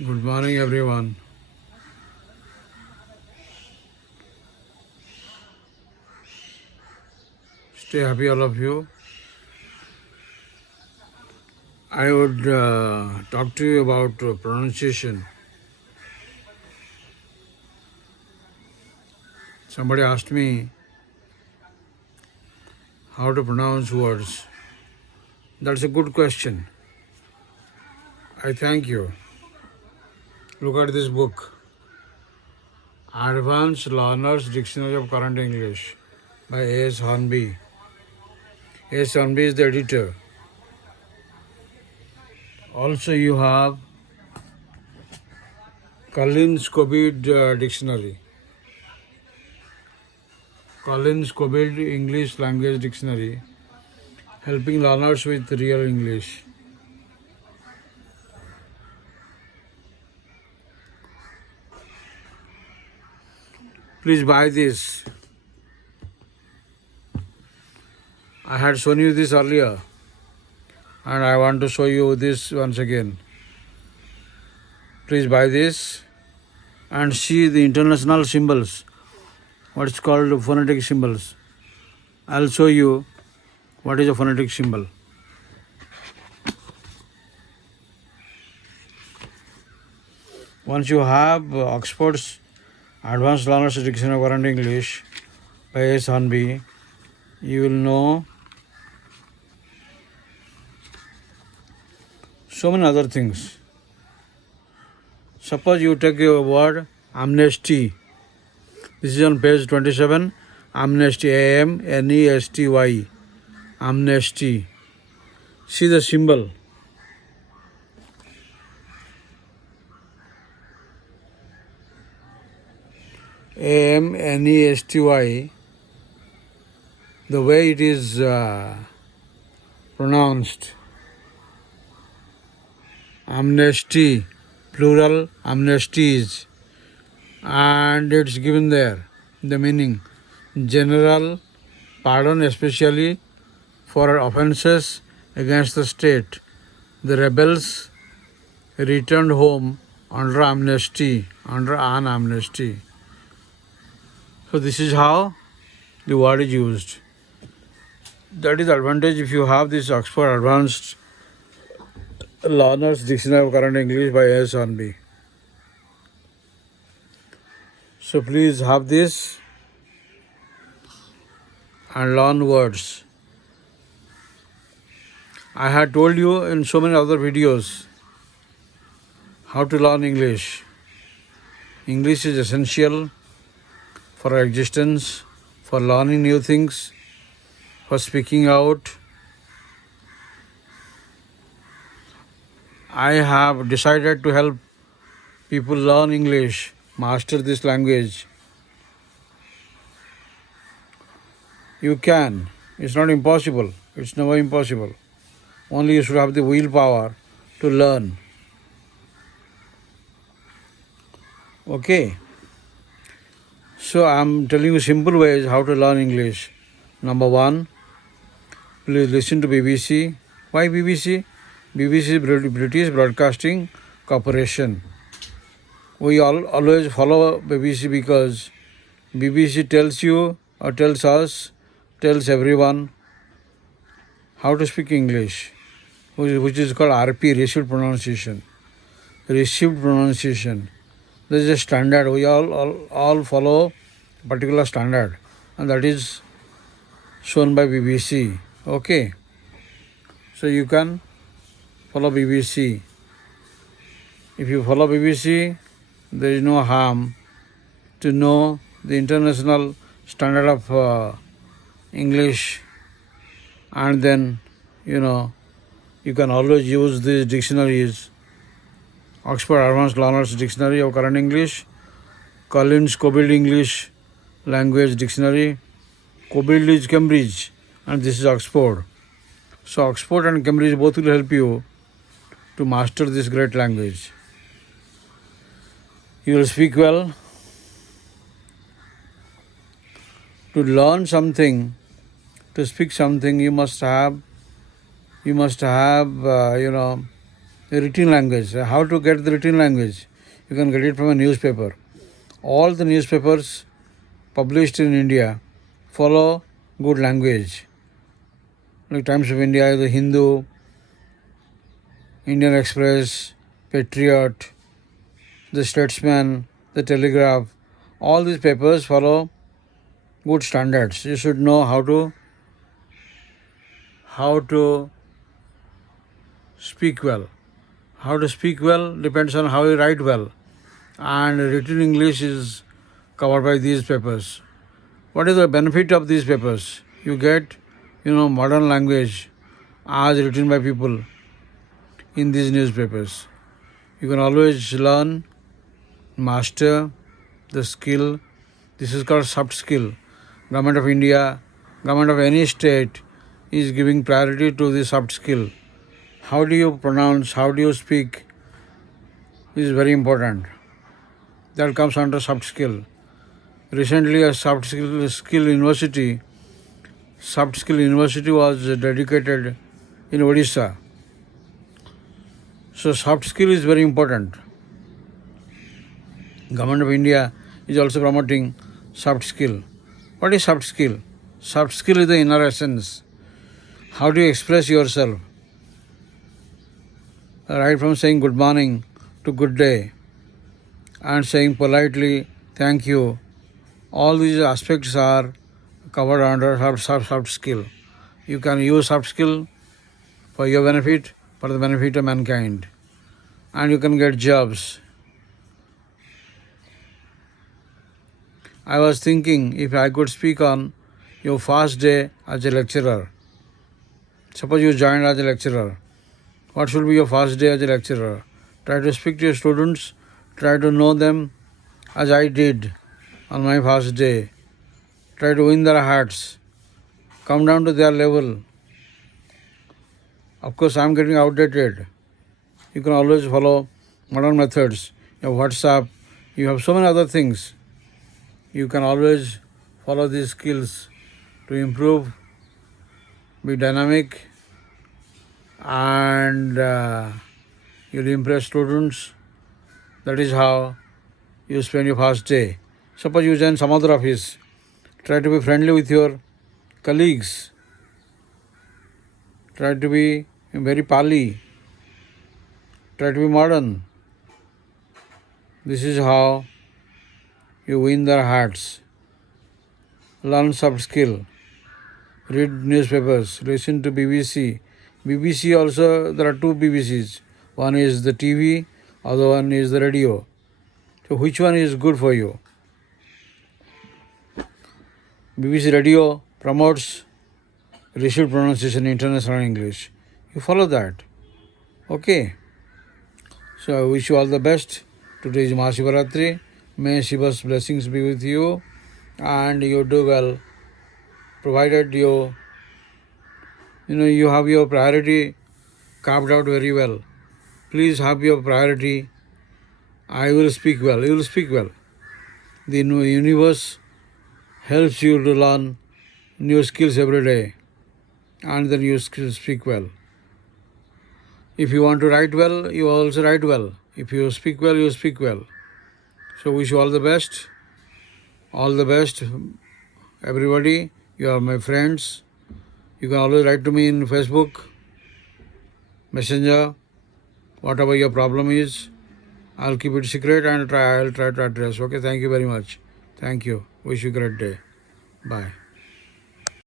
Good morning, everyone. Stay happy, all of you. I would talk to you about pronunciation. Somebody asked me how to pronounce words. That's a good question. I thank you. Look at this book, Advanced Learner's Dictionary of Current English by A.S. Hornby. A.S. Hornby is the editor. Also, you have Collins-Cobbett Dictionary. Collins-Cobbett English Language Dictionary, helping learners with real English. Please buy this. I had shown you this earlier, and I want to show you this once again. Please buy this and see the international symbols, what's called phonetic symbols. I'll show you what is a phonetic symbol. Once you have Oxford's Advanced Learner's Dictionary of Current English by S. Hornby, you will know so many other things. Suppose you take a word amnesty. This is on page 27. Amnesty, A-M-N-E-S-T-Y. Amnesty. See the symbol. A-M-N-E-S-T-Y. The way it is pronounced. Amnesty, plural amnesties, and it's given there the meaning: general pardon, especially for offences against the state. The rebels returned home under amnesty, under an amnesty. So this is how the word is used. That is the advantage if you have this Oxford Advanced Learner's Dictionary of Current English by S. Hornby. So please have this and learn words. I had told you in so many other videos how to learn English. English is essential for our existence, for learning new things, for speaking out. I have decided to help people learn English, master this language. You can. It's not impossible. It's never impossible. Only you should have the willpower to learn. Okay. So I'm telling you simple ways how to learn English. Number one, please listen to BBC. Why BBC? BBC is British Broadcasting Corporation. We always follow BBC because BBC tells you or tells us, tells everyone how to speak English, which is called RP, received pronunciation. Received pronunciation. This is a standard. We all follow a particular standard, and that is shown by BBC. Okay. So you can follow BBC. If you follow BBC, there is no harm to know the international standard of English, and then you can always use these dictionaries: Oxford Advanced Learner's Dictionary of Current English, Collins-Cobbett English Language Dictionary. Cobbett is Cambridge and this is Oxford. So Oxford and Cambridge both will help you to master this great language. You will speak well. To learn something, to speak something, you must have the written language. How to get the written language? You can get it from a newspaper. All the newspapers published in India follow good language. Like Times of India, the Hindu, Indian Express, Patriot, the Statesman, the Telegraph, all these papers follow good standards. You should know how to speak well. How to speak well depends on how you write well. And written English is covered by these papers. What is the benefit of these papers? You get, modern language as written by people in these newspapers. You can always learn, master the skill. This is called soft skill. Government of India, government of any state is giving priority to the soft skill. How do you pronounce, how do you speak is very important. That comes under soft skill. Recently a soft skill university was dedicated in Odisha. So soft skill is very important. Government of India is also promoting soft skill. What is soft skill? Soft skill is the inner essence. How do you express yourself? Right from saying good morning to good day and saying politely thank you. All these aspects are covered under soft skill. You can use soft skill for your benefit, for the benefit of mankind. And you can get jobs. I was thinking if I could speak on your first day as a lecturer. Suppose you joined as a lecturer. What should be your first day as a lecturer? Try to speak to your students. Try to know them as I did on my first day. Try to win their hearts. Come down to their level. Of course, I am getting outdated. You can always follow modern methods. You have WhatsApp. You have so many other things. You can always follow these skills to improve, be dynamic, and you'll impress students. That is how you spend your first day. Suppose you join some other office. Try to be friendly with your colleagues. Try to be very pali. Try to be modern. This is how you win their hearts. Learn soft skill. Read newspapers. Listen to BBC. BBC also, there are two BBCs. One is the TV, other one is the radio. So which one is good for you? BBC radio promotes received pronunciation in international English. You follow that. Okay. So I wish you all the best. Today is Mahashivaratri. May Shiva's blessings be with you and you do well. Provided you have your priority carved out very well. Please have your priority. I will speak well. You will speak well. The universe helps you to learn new skills every day and then you speak well. If you want to write well, you also write well. If you speak well, you speak well. So wish you all the best. All the best, everybody. You are my friends. You can always write to me in Facebook, Messenger, whatever your problem is. I'll keep it secret and I'll try to address. Okay, thank you very much. Thank you. Wish you a great day. Bye.